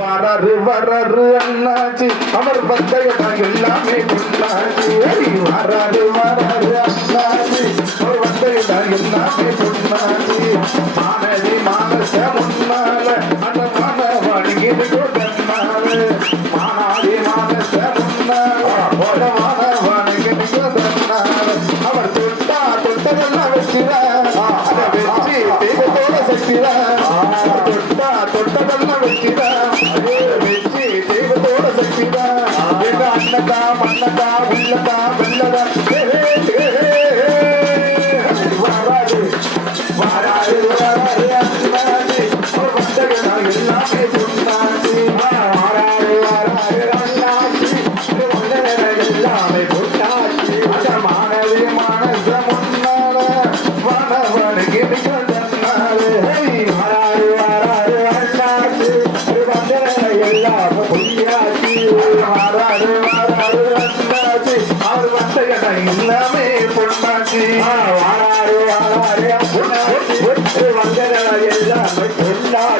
வராரு வராரு அண்ணாச்சி அவர் வந்த இடம் எல்லாமே பொன்னாச்சி வராரு வராரு அண்ணாச்சி அவர் வந்த இடம் எல்லாமே பொன்னாச்சி மானதி மானச முன்னால அந்த மானவாணிக்கு தன்னால மானாதி மானச முன்னால மானவாணிக்கு தன்னால அவர் தொட்டா தொட்டதெல்லாம் வச்சுதான் அதை வச்சு தெய்வத்தோட சக்திதான் தொட்டா தொட்டதெல்லாம் வச்சுதான் வெற்றி தெய்வத்தோட சக்திதான் எங்க அண்ணதா மன்னதா உள்ளதா வெள்ளதா வராது வராது வராது அண்ணாச்சி ஒரு வந்தகனா எல்லாமே சொன்னாச்சு வராது வராது அண்ணாச்சி ஒரு வந்தகனா எல்லாமே சொன்னாச்சு அந்த மாணவி மானச முன்னால மாணவனுக்கு நிகழ்ந்தாரு வராது வராது அண்ணாச்சி ஒரு வந்தகனா எல்லாமே பொய்யாச்சு வராது வராது அண்ணாச்சி அவர் வந்தகனா எல்லாமே பொண்ணாச்சு வராது வராது